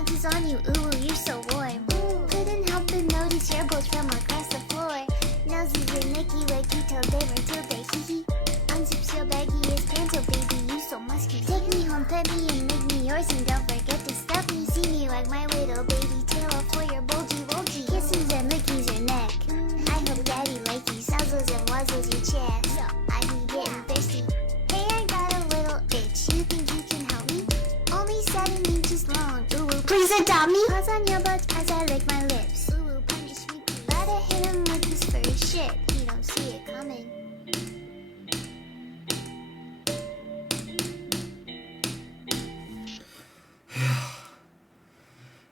bounces on you, ooh, you're so warm. Couldn't help but notice your bolt from across the floor. Noses and Nicky Wicky till they were tilted, hee hee. Unzip so baggy his pants, oh baby, you so musky. Take me home, pet me and make me yours, and don't forget to stuff me. See me like my little baby tail off for your bulgy bulgy. Kisses and lickies your neck. I hope daddy likes nuzzles and wuzzles your chest. I be getting thirsty. Hey, I got a little itch. You think you can help me? Only 7 inches long. Ooh, please adopt me. Paws on your butt as I lick my lips. Ooh, punish me, please. Gotta hit him with his first shit. He don't see it coming.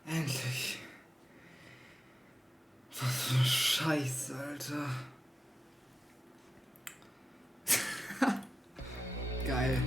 Endlich. Was für eine Scheiße, Alter. Geil.